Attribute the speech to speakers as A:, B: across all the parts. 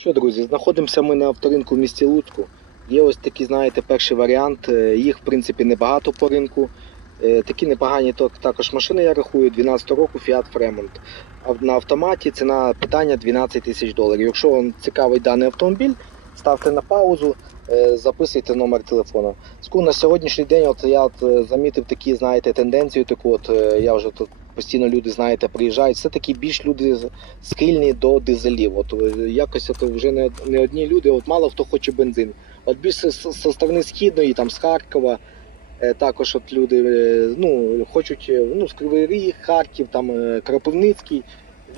A: що, друзі, знаходимося ми на авторинку в місті Луцьку. Є ось такий, знаєте, перший варіант. Е, Їх, в принципі, небагато по ринку. Е, Такі непогані також машини я рахую, 12 року Fiat Fremont. На автоматі ціна питання 12 тисяч доларів. Якщо вам цікавий даний автомобіль, ставте на паузу, е, записуйте номер телефону. Ску на сьогоднішній день от я от замітив такі, знаєте, тенденцію таку, от я вже тут постійно люди, знаєте, приїжджають. Все таки більш люди схильні до дизелів. От е, якось от вже не, не одні люди, от мало хто хоче бензин. От більше з сторони східної, там з Харкова. е, Також от люди е, ну, хочуть ну, з Кривий Ріг, Харків, там Кропивницький.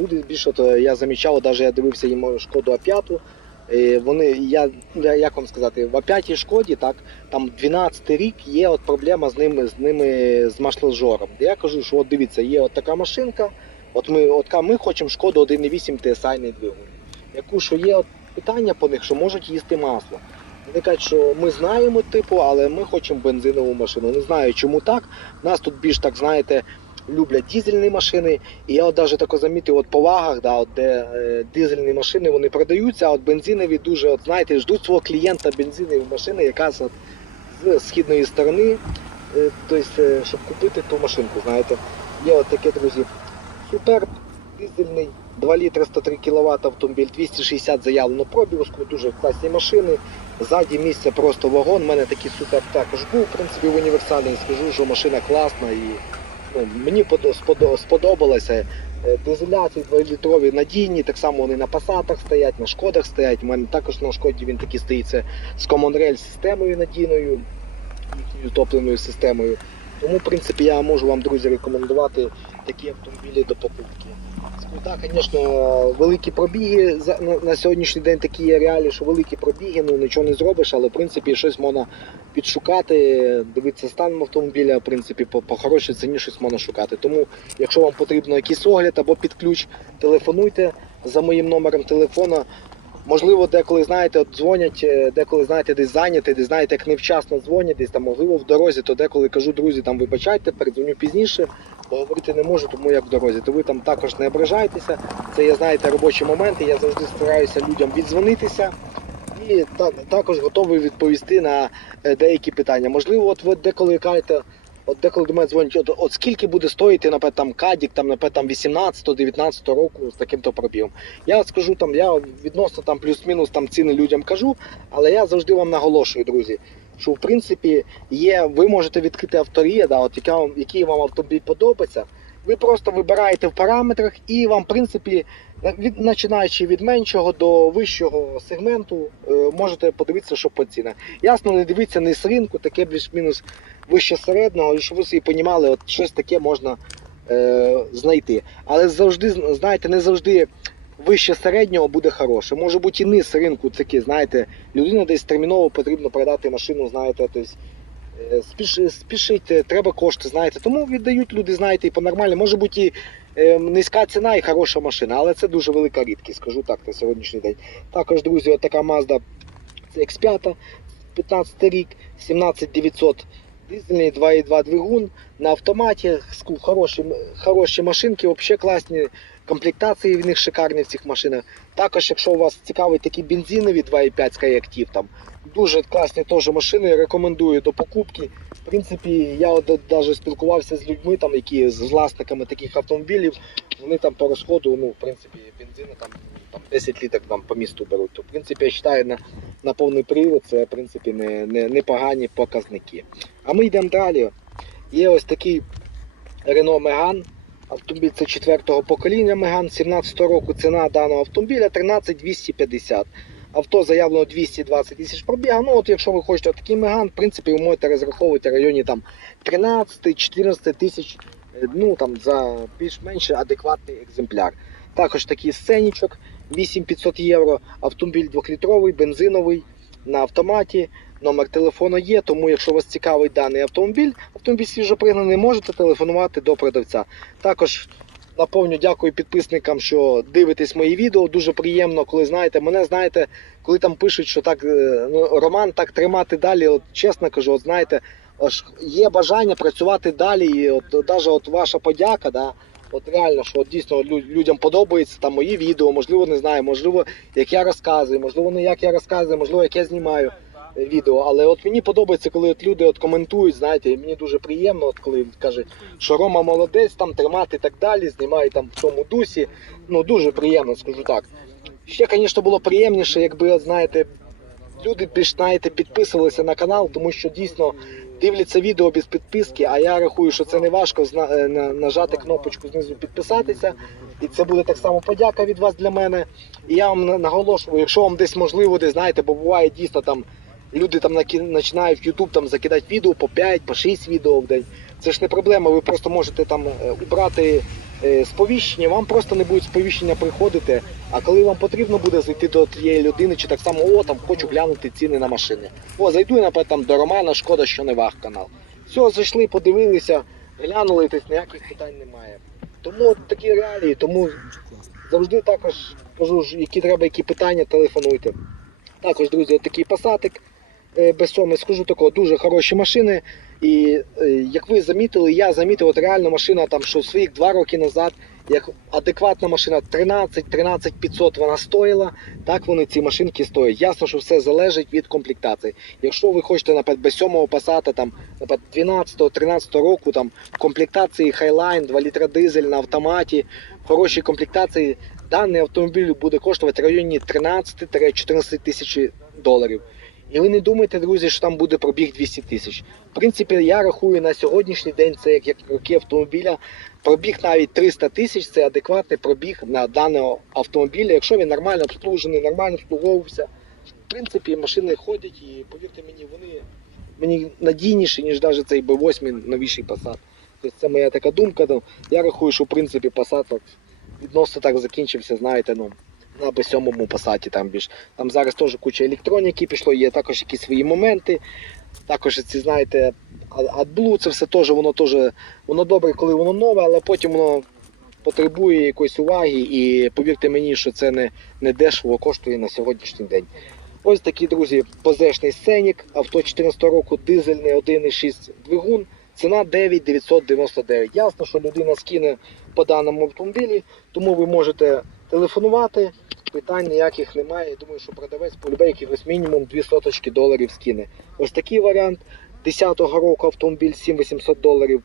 A: Люди більше от, я замічав, навіть я дивився їм шкоду А5. Е, Вони, я, я- як вам сказати, в А5 шкоді, так, там 12 рік є от проблема з ними, з ними з масложором. Я кажу, що от дивіться, є от така машинка, от ми, от ми хочемо шкоду 1.8 TSI двигун. Яку що є от питання по них, що можуть їсти масло. Вони кажуть, що ми знаємо, типу, але ми хочемо бензинову машину. Не знаю, чому так. Нас тут більш так, знаєте, люблять дізельні машини. І я от навіть тако замітив, от по вагах, да, от де е, дизельні машини вони продаються, а от бензинові дуже, от, знаєте, ждуть свого клієнта бензинові машини, якраз от з східної сторони, е, тобто, е, щоб купити ту машинку. Знаєте, є от таке, друзі, супер дизельний, 2 літри 103 кВт автомобіль, 260 заявлено пробігу, дуже класні машини. Ззаді місця просто вагон. У мене такий супер також був, в принципі, універсальний. Скажу, що машина класна і ну, мені подо- сподо- сподобалося. Е, Дизеляції 2-літрові надійні, так само вони на пасатах стоять, на шкодах стоять. У мене також на шкоді він такий стоїть це з Common Rail системою надійною, топливною системою. Тому, в принципі, я можу вам, друзі, рекомендувати такі автомобілі до покупки. Так, звісно, великі пробіги на, сьогоднішній день такі є реалії, що великі пробіги, ну нічого не зробиш, але в принципі щось можна підшукати, дивитися стан автомобіля, в принципі, по, хорошій ціні щось можна шукати. Тому, якщо вам потрібно якийсь огляд або під ключ, телефонуйте за моїм номером телефона. Можливо, деколи знаєте, от дзвонять, е, деколи знаєте, десь зайняті, десь знаєте, як невчасно дзвонять, десь там можливо в дорозі, то деколи кажу, друзі, там вибачайте, передзвоню пізніше, бо говорити не можу, тому як в дорозі. То ви там також не ображайтеся. Це є, знаєте, робочі моменти. Я завжди стараюся людям віддзвонитися і та, також готовий відповісти на е, деякі питання. Можливо, от ви деколи кажете. От деколи до мене дзвонять, от, от скільки буде стоїти, наприклад, там кадік, там, наприклад, там 18-19 року з таким-то пробігом. Я скажу там, я відносно там плюс-мінус там ціни людям кажу, але я завжди вам наголошую, друзі, що в принципі є, ви можете відкрити авторія, да, от яка вам, який вам автомобіль подобається. Ви просто вибираєте в параметрах і вам, в принципі, від, починаючи від меншого до вищого сегменту, е, можете подивитися, що по цінах. Ясно, не дивіться не з ринку, таке більш-мінус вище середнього, і щоб ви собі понімали, от щось таке можна е, знайти. Але завжди, знаєте, не завжди вище середнього буде хороше. Може бути і низ ринку такі, знаєте, людина десь терміново потрібно продати машину, знаєте, тобто. е, Спіш, спішить, треба кошти, знаєте. Тому віддають люди, знаєте, і по-нормально. Може бути і е, низька ціна і хороша машина, але це дуже велика рідкість, скажу так на сьогоднішній день. Також, друзі, от така Mazda X5, 15 рік, 17900 дизельний 2.2 двигун на автоматі, хороші, хороші машинки, взагалі класні комплектації в них шикарні в цих машинах. Також, якщо у вас цікавить такі бензинові 2.5 Skyactiv, там дуже класні теж машини, рекомендую до покупки. В принципі, я навіть спілкувався з людьми, там, які з власниками таких автомобілів, вони там по розходу, ну, в принципі, бензину там, там 10 літрів там, по місту беруть. То, в принципі, я вважаю, на, на повний привод це в принципі не, не, непогані показники. А ми йдемо далі. Є ось такий Renault Megane. Автомобіль це четвертого покоління Megane, 17 року ціна даного автомобіля 13 250. Авто заявлено 220 тисяч пробіга. Ну от якщо ви хочете такий Megane, в принципі, ви можете розраховувати в районі там 13-14 тисяч е, ну, там, за більш-менш адекватний екземпляр. Також такий сценічок 8500 євро. Автомобіль 2-літровий, бензиновий на автоматі. Номер телефону є, тому якщо вас цікавить даний автомобіль, автомобіль свіжопригнаний, можете телефонувати до продавця. Також наповню дякую підписникам, що дивитесь мої відео. Дуже приємно, коли знаєте, мене знаєте, коли там пишуть, що так е, ну, Роман так тримати далі. От чесно кажу, от знаєте, аж є бажання працювати далі. І от навіть от ваша подяка, да, От реально, що от дійсно людям подобається там мої відео, можливо, не знаю, можливо, як я розказую, можливо, не як я розказую, можливо, як я знімаю відео. Але от мені подобається, коли от люди от коментують, знаєте, і мені дуже приємно, от коли кажуть, що Рома молодець, там тримати і так далі, знімає там в тому дусі. Ну дуже приємно, скажу так. Ще, звісно, було приємніше, якби, от, знаєте, люди більш знаєте, підписувалися на канал, тому що дійсно дивляться відео без підписки, а я рахую, що це не важко е, на- нажати кнопочку знизу підписатися. І це буде так само подяка від вас для мене. І я вам наголошую, якщо вам десь можливо, десь знаєте, бо буває дійсно там люди там починають в YouTube там закидати відео по 5, по 6 відео в день. Це ж не проблема, ви просто можете там е, убрати е, сповіщення, вам просто не будуть сповіщення приходити. А коли вам потрібно буде зайти до тієї людини, чи так само, о, там хочу глянути ціни на машини. О, зайду, наприклад, там до Романа, шкода, що не ваш канал. Все, зайшли, подивилися, глянули, тобто ніяких питань немає. Тому такі реалії, тому завжди також кажу, які треба, які питання, телефонуйте. Також, друзі, от такий пасатик без соми, скажу такого, дуже хороші машини. І е, як ви замітили, я замітив, от реально машина там, що своїх два роки назад, як адекватна машина 13 13 500 вона стоїла, так вони ці машинки стоять. Ясно, що все залежить від комплектації. Якщо ви хочете, наприклад, без 7 пасата, там, наприклад, 12-13 року, там комплектації Highline, 2 літра дизель на автоматі, хороші комплектації, даний автомобіль буде коштувати в районі 13-14 тисяч доларів. І ви не думайте, друзі, що там буде пробіг 200 тисяч. В принципі, я рахую на сьогоднішній день це як, роки автомобіля. Пробіг навіть 300 тисяч це адекватний пробіг на даного автомобіля. Якщо він нормально обслужений, нормально обслуговувався. В принципі, машини ходять і повірте мені, вони мені надійніші, ніж навіть цей B8 новіший Passat. Тобто це моя така думка. Ну, Я рахую, що в принципі Passat відносно так закінчився, знаєте, ну, на B7 Passat там більш. Там зараз теж куча електроніки пішло, є також якісь свої моменти. Також ці, знаєте, AdBlue, це все теж, воно теж, воно добре, коли воно нове, але потім воно потребує якоїсь уваги і повірте мені, що це не, не дешево коштує на сьогоднішній день. Ось такий, друзі, позешний сценік, авто 14 року, дизельний 1,6 двигун, ціна 9999. Ясно, що людина скине по даному автомобілі, тому ви можете телефонувати, питань ніяких немає. Я думаю, що продавець по любе якихось мінімум 2 соточки доларів скине. Ось такий варіант. 10-го року автомобіль 7800 доларів,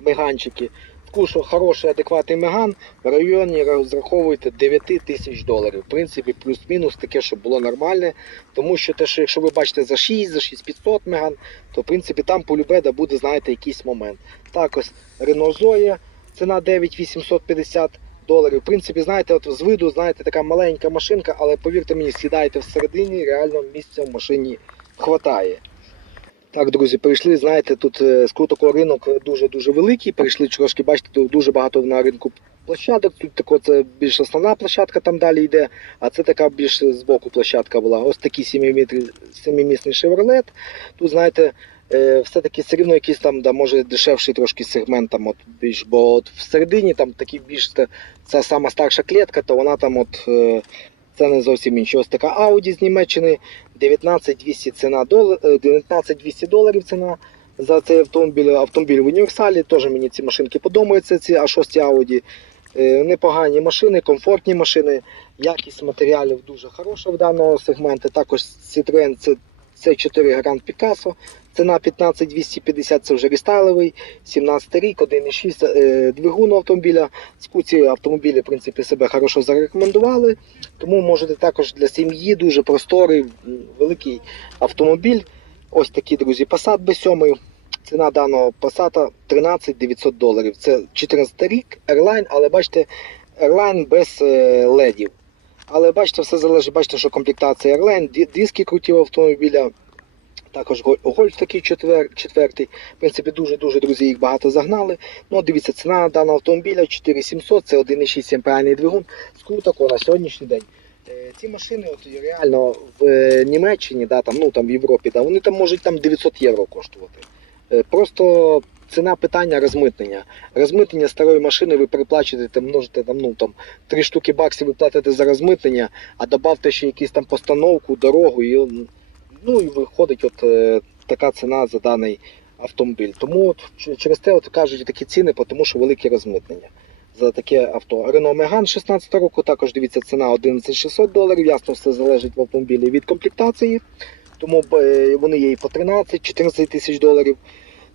A: меганчики. Вкушу хороший, адекватний меган в районі розраховуйте 9 тисяч доларів. В принципі, плюс-мінус таке, щоб було нормальне. Тому що те, що якщо ви бачите за 6, за 6500 меган, то в принципі там по любеда буде, знаєте, якийсь момент. Так ось Renault Zoe, ціна 9850 доларів. В принципі, знаєте, от з виду, знаєте, така маленька машинка, але повірте мені, сідаєте всередині, реально місця в машині хватає. Так, друзі, прийшли, знаєте, тут е, з крутого ринок дуже-дуже великий. Прийшли трошки, бачите, тут дуже багато на ринку площадок. Тут тако, це більш основна площадка там далі йде, а це така більш з боку площадка була. Ось такий 7-місний шевролет. Тут, знаєте, все-таки все рівно якийсь там, да, може дешевший трошки сегмент там от більш, бо от всередині там такий більш ця сама старша клітка, то вона там от. е, Це не зовсім інше. Ось така Audi з Німеччини 19200 ціна дол... е, 19200 доларів ціна за цей автомобіль. Автомобіль в універсалі. Теж мені ці машинки подобаються. Ці А6 Audi. Е, Непогані машини, комфортні машини. Якість матеріалів дуже хороша в даного сегменту. Також Citroen C- C4 Grand Picasso. Ціна 15250 це вже рестайловий, 17 рік, 1,6 е, двигун у автомобіля. Ці автомобілі, в принципі, себе хорошо зарекомендували. Тому можете також для сім'ї дуже просторий, великий автомобіль. Ось такі, друзі, Passat B7. Ціна даного Passat 13 900 доларів. Це 14 рік, Airline, але бачите, Airline без е, ледів. Але бачите, все залежить, бачите, що комплектація Airline, диски круті автомобіля. Також Гольф- такий четвер, четвертий. В принципі, дуже-дуже, друзі, їх багато загнали. Ну, дивіться, ціна даного автомобіля 4700, це 1,6 амперний двигун. Скруток на сьогоднішній день. Е, Ці машини от, реально в е, Німеччині, да, там, ну, там, в Європі, да, вони там можуть там 900 євро коштувати. Е, Просто ціна питання розмитнення. Розмитнення старої машини ви переплачуєте, там, множите там, ну, там, 3 штуки баксів ви платите за розмитнення, а додавте ще якусь там постановку, дорогу, і, ну, і виходить от, е, така ціна за даний автомобіль. Тому от, через те от, кажуть такі ціни, тому що велике розмитнення. за таке авто. Renault Megane 16 року, також дивіться, ціна 11600 доларів. Ясно, все залежить в автомобілі від комплектації. Тому е, вони є і по 13-14 тисяч доларів.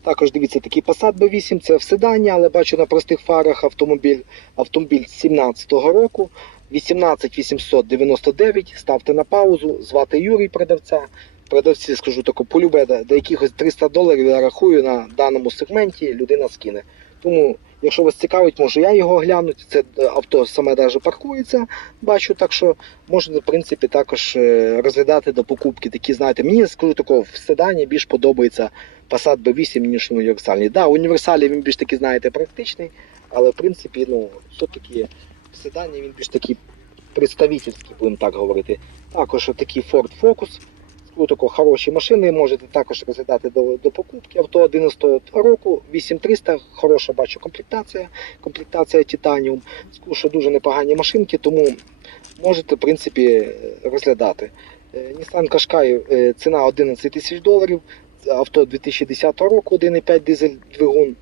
A: Також дивіться такий Passat B8, це в седані, але бачу на простих фарах автомобіль, автомобіль 17-го року. 18899, ставте на паузу, звати Юрій продавця. Продавці, скажу тако, полюбе до якихось 300 доларів я рахую на даному сегменті, людина скине. Тому, якщо вас цікавить, можу я його глянути. Це е, авто саме даже паркується, бачу, так що можете, в принципі, також е, розглядати до покупки. Такі, знаєте, мені скажу тако, в седані більш подобається Passat B8, ніж універсальний. Да, універсалі він більш такий, знаєте, практичний, але в принципі, ну, все-таки в седані він більш такий представительський, будемо так говорити. Також такий Ford Focus. Ну, тако хороші машини можете також розглядати до, до покупки. Авто 11 року, 8300, хороша бачу комплектація, комплектація. Скажу, що дуже непогані машинки, тому можете в принципі розглядати. Е, Nissan Qashqai, е, ціна 11 тисяч доларів. Авто 2010 року, 1,5 дизель двигун.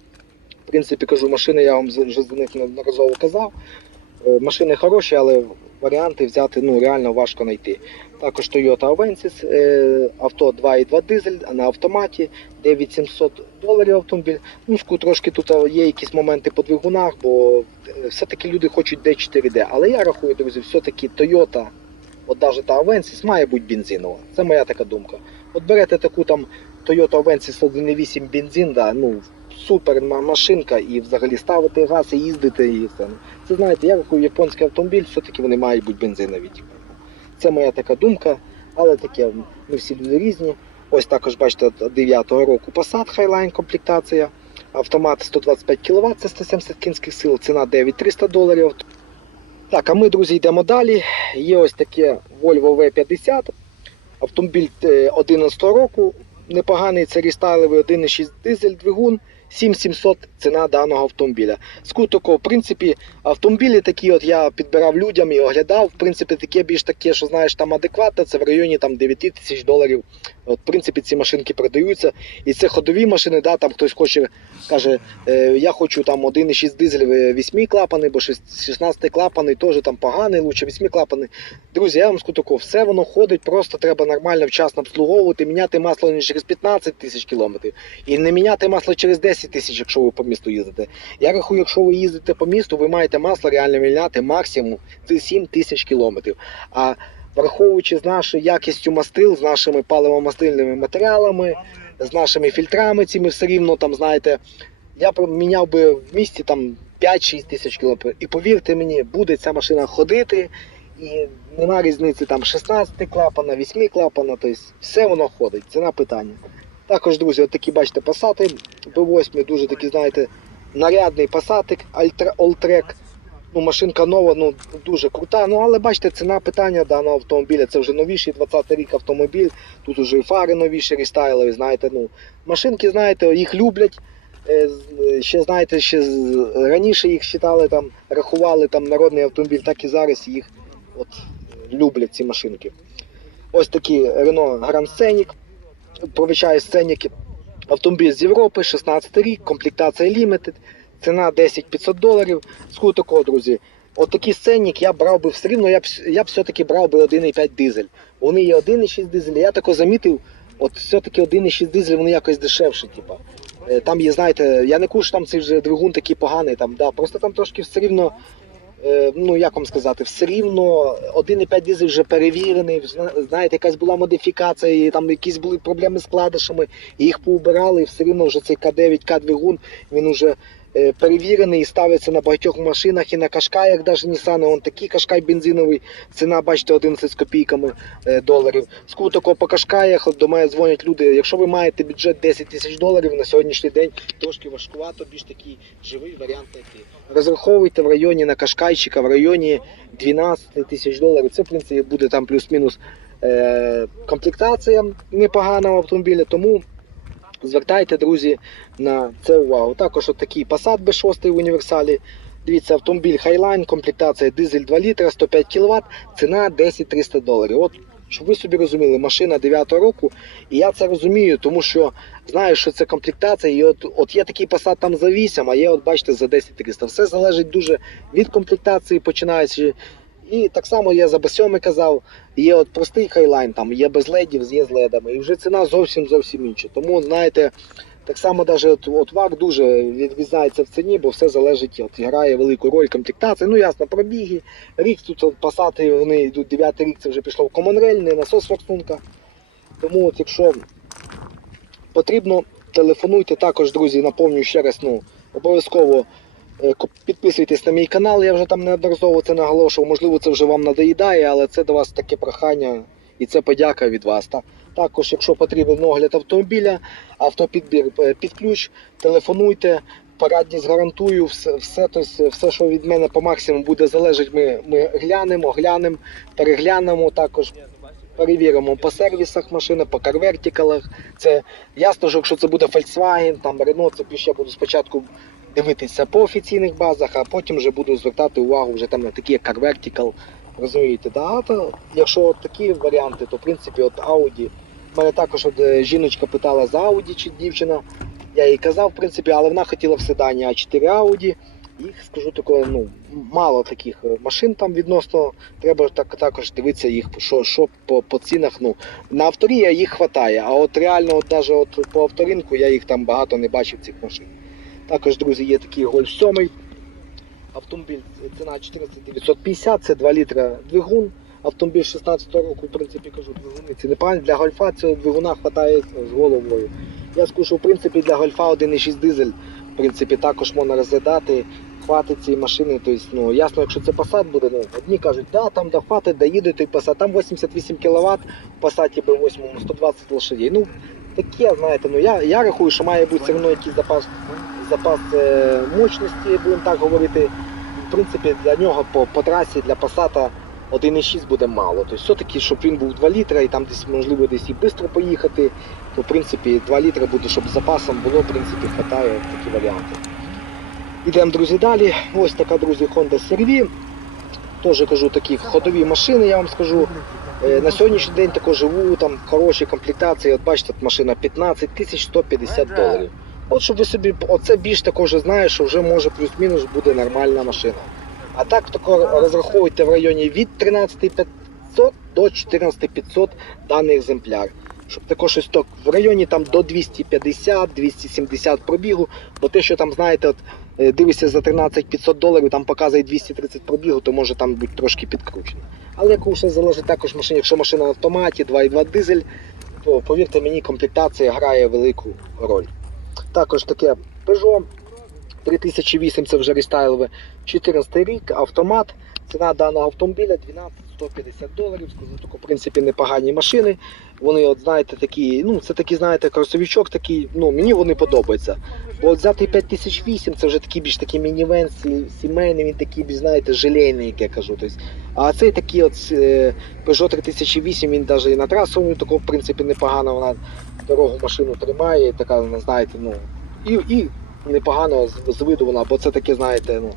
A: В принципі, кажу, машини я вам вже за них неодноразово казав. Е, Машини хороші, але варіанти взяти ну, реально важко знайти. Також Toyota Avensis, е, авто 2,2 дизель на автоматі, 9700 доларів автомобіль. Ну, трошки тут є якісь моменти по двигунах, бо е, все-таки люди хочуть D4D. Але я рахую, друзі, все-таки Toyota, от навіть та Avensis має бути бензинова. Це моя така думка. От берете таку там Toyota Avensis 1.8 бензин, да, ну, супер машинка, і взагалі ставити газ і їздити і все. Це знаєте, я рахую, японський автомобіль, все-таки вони мають бути бензинові. типу. Це моя така думка, але таке, ми всі люди різні. Ось також бачите, 9-го року Passat Highline комплектація. Автомат 125 кВт, це 170 кінських сил, ціна 9300 доларів. Так, а ми, друзі, йдемо далі. Є ось таке Volvo V50. Автомобіль е, 11 року. Непоганий це рестайловий 1.6 дизель двигун. 7700 ціна даного автомобіля. Скутоко, в принципі, автомобілі такі, от я підбирав людям і оглядав. В принципі, таке більш таке, що знаєш, там адекватне, це в районі там 9 тисяч доларів. От, в принципі, ці машинки продаються. І це ходові машини, да, там хтось хоче, каже, е, я хочу там 1,6 дизель 8 клапаний, бо 16 клапаний теж там поганий, лучше 8 клапаний. Друзі, я вам скажу тако, все воно ходить, просто треба нормально, вчасно обслуговувати, міняти масло не через 15 тисяч кілометрів. І не міняти масло через 10 тисяч, якщо ви по місту їздите. Я рахую, якщо ви їздите по місту, ви маєте масло реально міняти максимум це 7 тисяч кілометрів. Враховуючи з нашою якістю мастил, з нашими паливомастильними матеріалами, з нашими фільтрами, цими все рівно там, знаєте, я б міняв би в місті там 5-6 тисяч кілометрів. І повірте мені, буде ця машина ходити, і нема різниці там 16 клапана, 8 клапана, тобто все воно ходить, ціна питання. Також, друзі, от такі бачите пасати B8, дуже такі, знаєте, нарядний пасатик, Alltrack. Ну, машинка нова, ну дуже крута. Ну, але бачите, ціна питання даного автомобіля. Це вже новіший 20-й рік автомобіль. Тут вже і фари новіші, рестайлові, знаєте, ну. Машинки, знаєте, їх люблять. Е, Ще знаєте, ще раніше їх вважали, там, рахували там народний автомобіль, так і зараз їх от, люблять ці машинки. Ось такі Renault Grand Scenic, провичає Scenic, автомобіль з Європи, 16 рік, комплектація Limited, ціна 10 500 доларів. Скажу такого, друзі. От такий сценник я брав би все рівно, я б, я б все-таки брав би 1,5 дизель. Вони є 1,6 дизель. Я тако замітив, от все-таки 1,6 дизель, вони якось дешевші, типа. Е, Там є, знаєте, я не кажу, там цей вже двигун такий поганий, там, да, просто там трошки все рівно, е, ну як вам сказати, все рівно 1,5 дизель вже перевірений, знаєте, якась була модифікація, і там якісь були проблеми з кладишами, їх поубирали, і все рівно вже цей К9, К-двигун, він вже е, перевірений і ставиться на багатьох машинах і на кашкаях, навіть Nissan, он такий кашкай бензиновий, ціна, бачите, 11 з копійками е, доларів. Скажу тако по кашкаях, до мене дзвонять люди, якщо ви маєте бюджет 10 тисяч доларів на сьогоднішній день, трошки важкувато, більш такий живий варіант знайти. Розраховуйте в районі на кашкайчика, в районі 12 тисяч доларів. Це, в принципі, буде там плюс-мінус е, комплектація непоганого автомобіля, тому звертайте, друзі, на це увагу. Також от такий Passat B6 в універсалі. Дивіться, автомобіль Highline, комплектація дизель 2 літра, 105 кВт, ціна 10 300 доларів. От Щоб ви собі розуміли, машина 9 року, і я це розумію, тому що знаю, що це комплектація, і от, от є такий Passat там за 8, а є, от бачите, за 10 300. Все залежить дуже від комплектації, починаючи. І так само я за B7 казав, є от простий хайлайн, там є без ледів, є з ледами. І вже ціна зовсім зовсім інша. Тому, знаєте, так само навіть от, от ВАК дуже відрізняється в ціні, бо все залежить, от грає велику роль комплектації. Ну ясно, пробіги. Рік тут пасати, вони йдуть 9 рік, це вже пішло в комонрель, не насос форсунка. Тому от якщо потрібно, телефонуйте також, друзі, наповнюю ще раз, ну, обов'язково ко- підписуйтесь на мій канал, я вже там неодноразово це наголошував. Можливо, це вже вам надоїдає, але це до вас таке прохання і це подяка від вас. Та? Також, якщо потрібен огляд автомобіля, автопідбір е, під ключ, телефонуйте, порадність гарантую, все, все, тобто, все, що від мене по максимуму буде залежати, ми, ми глянемо, глянемо, переглянемо також. Перевіримо по сервісах машини, по карвертикалах. Це ясно, що якщо це буде Volkswagen, там Renault, це я буду спочатку дивитися по офіційних базах, а потім вже буду звертати увагу вже там на такі як CarVertical. Розумієте, да? То, якщо от такі варіанти, то в принципі от Audi. Мене також от, е, жіночка питала за Audi чи дівчина. Я їй казав, в принципі, але вона хотіла в седані А4 Audi. Їх скажу тако, ну, мало таких е, машин там відносно. Треба так, також дивитися їх, що, що по, по цінах. Ну, на авторія їх вистачає, а от реально, от навіть от по авторинку я їх там багато не бачив цих машин. Також, друзі, є такий Golf 7. Автомобіль ціна 14950, це 2 літра двигун. Автомобіль 16 року, в принципі, кажу, двигуни це непогано. Для гольфа цього двигуна вистачає з головою. Я скажу, що в принципі для гольфа 1,6 дизель, в принципі, також можна розглядати. Хватить цієї машини, тобто, ну, ясно, якщо це Passat буде, ну, одні кажуть, да, там да, хватить, да їде той Passat, там 88 кВт, в Passat B8 120 лошадей. Ну, таке, знаєте, ну, я, я рахую, що має бути все одно якийсь запас, запас е, мощності, будемо так говорити. В принципі, для нього по, по трасі, для Passat 1,6 буде мало. Тобто, все-таки, щоб він був 2 літра і там десь, можливо, десь і швидко поїхати, то, в принципі, 2 літра буде, щоб з запасом було, в принципі, хватає такі варіанти. Ідемо, друзі, далі. Ось така, друзі, Honda CR-V. Теж кажу, такі ходові машини, я вам скажу. Е, На сьогоднішній день також живу, там хороші комплектації. От бачите, машина 15 150 доларів. От щоб ви собі, оце більш також знаєш, що вже може плюс-мінус буде нормальна машина. А так тако розраховуйте в районі від 13500 до 14500 даний екземпляр. Щоб також щось так в районі там до 250-270 пробігу, бо те, що там, знаєте, от е, дивишся за 13 500 доларів, там показує 230 пробігу, то може там бути трошки підкручено. Але все залежить також машина, якщо машина на автоматі, 2,2 дизель, то повірте мені, комплектація грає велику роль. Також таке Peugeot 3008 це вже рестайлове, 14 рік, автомат. Ціна даного автомобіля 12 150 доларів. Скажу, в принципі, непогані машини. Вони, от знаєте, такі, ну це такий, знаєте, кросовичок такий, ну мені вони подобаються. Бо от взяти 5008 це вже такий більш такий мінівен, сімейний, він такий знаєте, желейний, як я кажу. Тобто, а цей такий от е, Peugeot 3008, він навіть і на трасу ну, такого, в принципі, непогано, вона дорогу машину тримає, така, знаєте, ну, і, і непогано з, виду вона, бо це таке, знаєте, ну,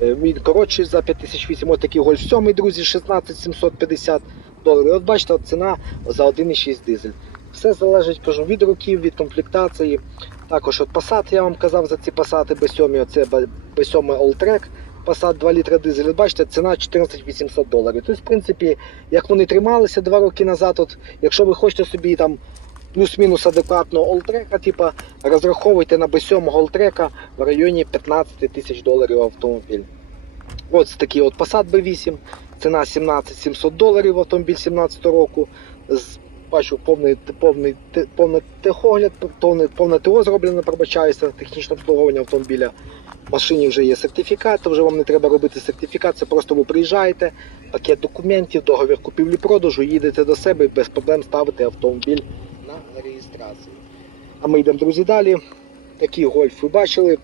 A: він коротший за 5008, ось такий Golf 7, друзі, 16 750 доларів. От бачите, от ціна за 1,6 дизель. Все залежить, кажу, від років, від комплектації. Також от Passat, я вам казав за ці Passat B7, оце B7 Alltrack, Passat 2 літра дизель. Бачите, ціна 14 800 доларів. Тобто, в принципі, як вони трималися два роки назад, от, якщо ви хочете собі там плюс-мінус адекватного Alltrack, типа, розраховуйте на B7 Alltrack в районі 15 тисяч доларів автомобіль. Ось такий от Passat B8, ціна 17 700 доларів автомобіль 17 року. Бачу повний, повний, повний техогляд, повне, повне ТО зроблено, пробачаюся, технічне обслуговування автомобіля. В машині вже є сертифікат, вже вам не треба робити сертифікат, це просто ви приїжджаєте, пакет документів, договір купівлі-продажу, їдете до себе і без проблем ставите автомобіль на реєстрацію. А ми йдемо, друзі, далі. Такий гольф ви бачили.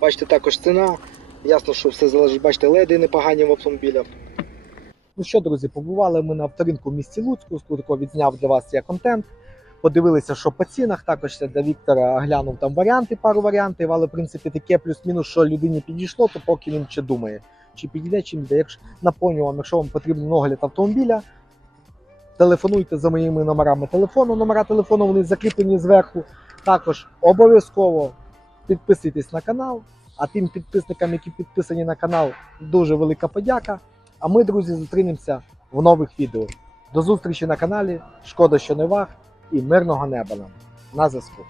A: Бачите, також ціна. Ясно, що все залежить, бачите, леди непогані в автомобілях. Ну що, друзі, побували ми на авторинку в місті Луцьку. Скутко відзняв для вас я контент. Подивилися, що по цінах. Також для Віктора глянув там варіанти, пару варіантів, але в принципі таке плюс-мінус, що людині підійшло, то поки він ще думає, чи підійде, чи не йде. Якщо напомню вам, якщо вам потрібен огляд автомобіля,
B: телефонуйте за моїми номерами телефону. Номера телефону вони закріплені зверху. Також обов'язково підписуйтесь на канал. А тим підписникам, які підписані на канал, дуже велика подяка. А ми, друзі, зустрінемося в нових відео. До зустрічі на каналі. Шкода, що не вах, і мирного неба нам на зв'язку.